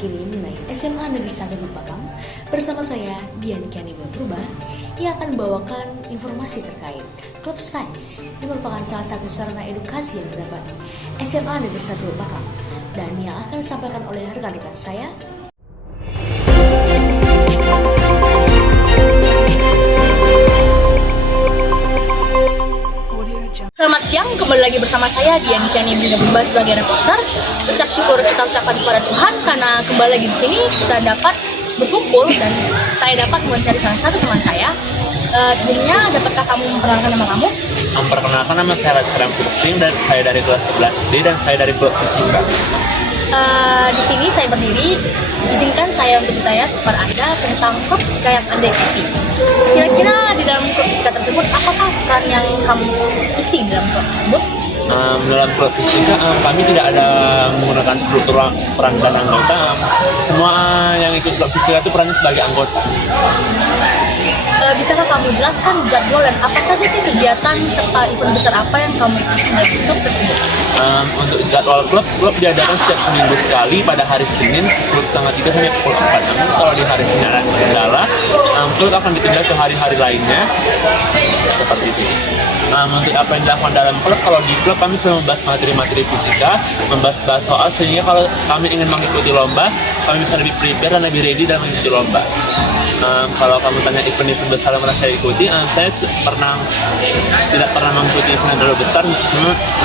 terkini mengenai SMA Negeri 1 Lipakam bersama saya Dian Kiani Purba yang akan membawakan informasi terkait klub sains yang merupakan salah satu sarana edukasi yang terdapat di SMA Negeri 1 Lipakam dan yang akan disampaikan oleh rekan-rekan saya. Selamat siang, kembali lagi bersama saya Dian Kiani Purba sebagai reporter. Ucap syukur kita ucapkan kepada Tuhan karena kembali lagi di sini kita dapat berkumpul dan saya dapat mencari salah satu teman saya. Sebelumnya dapatkah kamu memperkenalkan nama kamu? Memperkenalkan nama saya Rasram Futsing dan saya dari kelas 11D dan saya dari klub fisika. Di sini saya berdiri. Izinkan saya untuk bertanya kepada Anda tentang klub fisika yang Anda ikuti. Kira-kira di dalam klub fisika tersebut apakah peran yang kamu isi di dalam klub tersebut? Dalam klub fisika kami tidak ada menggunakan struktur peran dan anggota. Semua yang ikut klub fisika itu perannya sebagai anggota. Bisakah kamu jelaskan jadwal dan apa saja sih kegiatan serta event besar apa yang kamu ikuti dalam klub tersebut? Untuk jadwal klub diadakan setiap seminggu sekali pada hari Senin pukul setengah 3 sampai pukul 4. Namun kalau di hari Senin ada kendala, klub akan ditunda ke hari-hari lainnya seperti itu. Untuk apa yang dilakukan dalam klub, kalau di klub kami selalu membahas materi-materi fisika, membahas soal sehingga kalau kami ingin mengikuti lomba, kami bisa lebih prepare dan lebih ready dalam mengikuti lomba. Kalau kamu tanya event-event besar yang pernah saya ikuti, saya tidak pernah mengikuti event yang terlalu besar,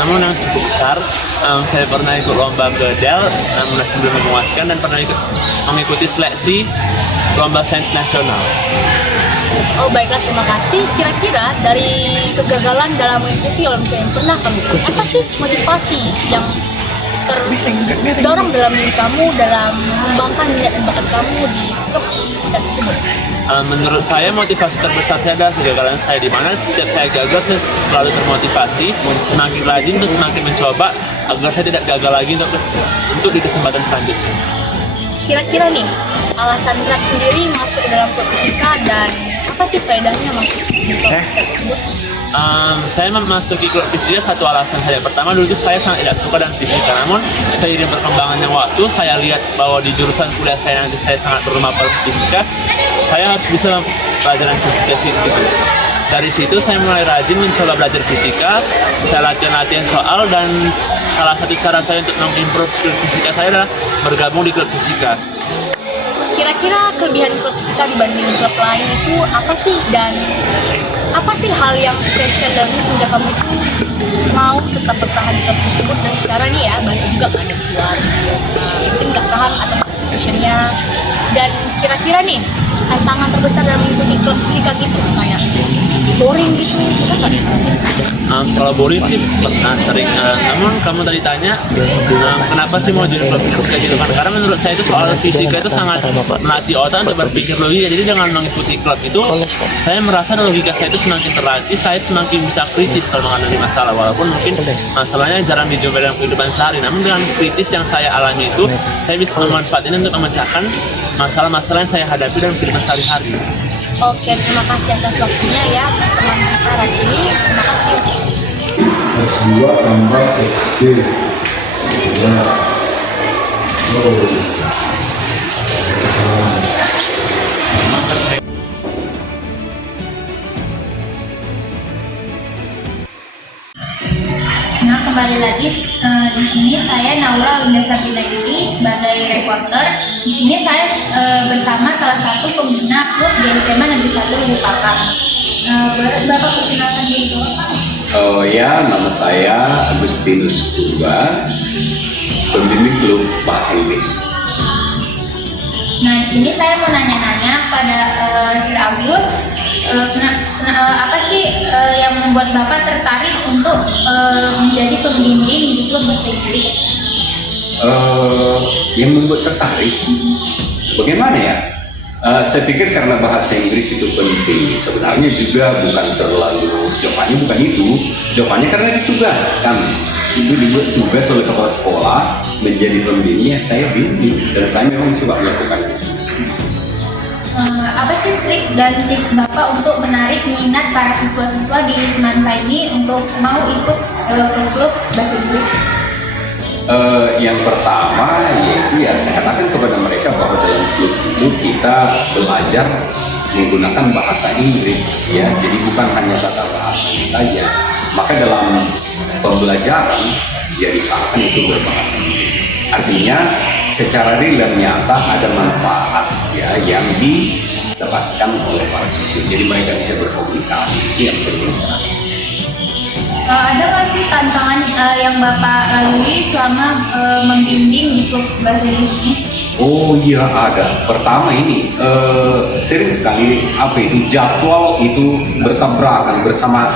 namun yang cukup besar. Saya pernah ikut lomba Gerdel, masih belum memuaskan, dan pernah mengikuti seleksi lomba sains nasional. Oh baiklah, terima kasih. Kira-kira dari kegagalan dalam mengikuti olimpiade yang pernah kamu ikuti, apa sih motivasi yang terdorong dalam diri kamu dalam mengembangkan minat dan bakat kamu di klub fisika tersebut? Menurut saya motivasi terbesar saya adalah kegagalan saya, di mana setiap saya gagal saya selalu termotivasi semakin rajin untuk semakin mencoba agar saya tidak gagal lagi untuk di kesempatan selanjutnya. Kira-kira nih alasan berat sendiri masuk ke dalam klub fisika dan apa sih faedahnya masuk di klub fisika tersebut? Saya memasuki klub fisika satu alasan saya. Pertama, dulu itu saya sangat tidak suka dengan fisika. Namun seiring perkembangannya waktu, saya lihat bahwa di jurusan kuliah saya nanti saya sangat bermanfaat fisika. Saya harus bisa pelajaran fisika gitu. Dari situ saya mulai rajin mencoba belajar fisika. Saya latihan soal dan salah satu cara saya untuk mengimprove skill fisika saya adalah bergabung di klub fisika. Kira-kira kelebihan klub fisika dibanding klub lain itu apa sih, dan apa sih hal yang spesial dari sehingga kamu itu mau tetap bertahan di klub tersebut dan sekarang nih ya banyak juga kan ada buat mungkin nggak tahan atau masuk passionnya. Dan kira-kira nih tantangan terbesar dalam mengikuti klub fisika gitu kayak boring gitu kan? Kalau boring sih sering, namun kamu tadi tanya kenapa sih mau jadi klub fisika gitu kan, karena menurut saya itu soal fisika itu sangat melatih otak untuk berpikir logika. Jadi dengan mengikuti klub itu saya merasa logika saya itu semakin terlatih, saya semakin bisa kritis kalau menghadapi masalah, walaupun mungkin masalahnya jarang dijumpai dalam kehidupan sehari, namun dengan kritis yang saya alami itu saya bisa memanfaatkannya untuk memecahkan masalah-masalah yang saya hadapi dalam kehidupan sehari-hari. Oke, terima kasih atas waktunya ya teman kita Racini. Terima kasih. S2 tambah SD. Nah, kembali lagi di sini saya Naura Winda Sabinayuti sebagai reporter. Di sini saya bersama salah satu pembina klub di SMA Negeri 1 Lipakam. Boleh Bapak perkenalkan diri Bapak? Oh ya, nama saya Agustinus Purba, pembimbing klub bahasa Inggris. Nah, di sini saya mau nanya-nanya pada Sir Agus, apa sih yang membuat Bapak tertarik untuk menjadi pembimbing di klub bahasa Inggris? Yang membuat tertarik, bagaimana ya? Saya pikir karena bahasa Inggris itu penting. Sebenarnya juga bukan terlalu, jawabannya bukan itu. Jawabannya karena ditugaskan. Itu dibuat tugas oleh kepala sekolah menjadi pembimbing, ya saya bimbing dan saya memang suka melakukannya. Apa sih trik dan tips Bapak untuk menarik minat para siswa-siswa di Semanta ini untuk mau ikut klub bahasa Inggris? Yang pertama yaitu ya saya katakan kepada mereka bahwa dalam klub itu kita belajar menggunakan bahasa Inggris ya, jadi bukan hanya tata bahasa saja. Maka dalam pembelajaran ya diusahakan itu berbahasa Inggris. Artinya secara real dan nyata ada manfaat ya yang didapatkan oleh para siswa. Jadi mereka bisa berkomunikasi, itu yang penting. Ada nggak sih tantangan yang Bapak lalui selama membimbing di klub bahasa Inggris ini? Oh iya ada. Pertama ini sering sekali jadwal itu bertabrakan bersamaan.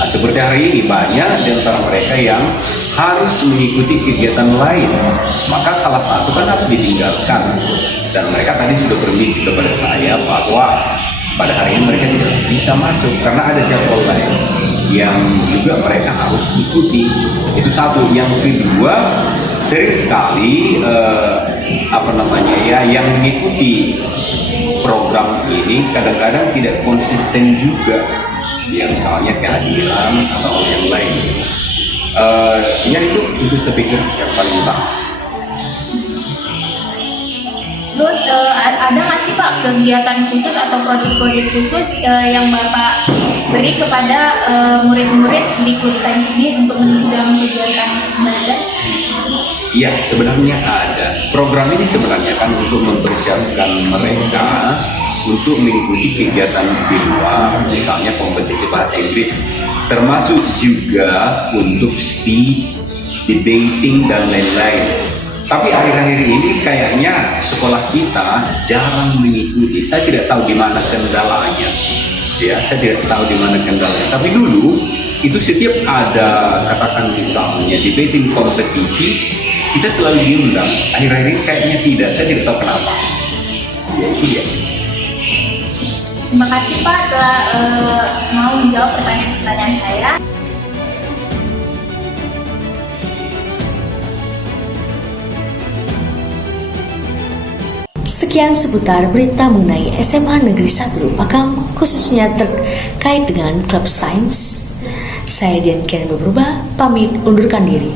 Nah, seperti hari ini banyak di antara mereka yang harus mengikuti kegiatan lain. Maka salah satu kan harus ditinggalkan. Dan mereka tadi sudah permisi kepada saya bahwa pada hari ini mereka tidak bisa masuk karena ada jadwal lain yang juga mereka harus ikuti. Itu satu. Yang kedua, sering sekali yang mengikuti program ini kadang-kadang tidak konsisten juga, ya misalnya kehadiran atau yang lain. Ya itu saya pikir yang paling utama. Terus ada nggak sih Pak kegiatan khusus atau proyek-proyek khusus yang Bapak beri kepada murid-murid di klub sains ini untuk menunjang kegiatan belajar? Iya, sebenarnya ada. Program ini sebenarnya kan untuk mempersiapkan mereka untuk mengikuti kegiatan di luar, misalnya kompetisi bahasa Inggris, termasuk juga untuk speech, debating, dan lain-lain. Tapi akhir-akhir ini kayaknya sekolah kita jarang mengikuti. Saya tidak tahu di mana kendalanya. Ya, saya tidak tahu di mana kendalanya. Tapi dulu itu setiap ada katakan misalnya debating kompetisi, kita selalu diundang. Akhir-akhir ini kayaknya tidak. Saya tidak tahu kenapa. Ya itu dia. Terima kasih Pak telah mau menjawab pertanyaan-pertanyaan saya. Sekian seputar berita mengenai SMA Negeri 1 Pakam, khususnya terkait dengan klub sains. Saya Dian Kian Beberubah, pamit undurkan diri.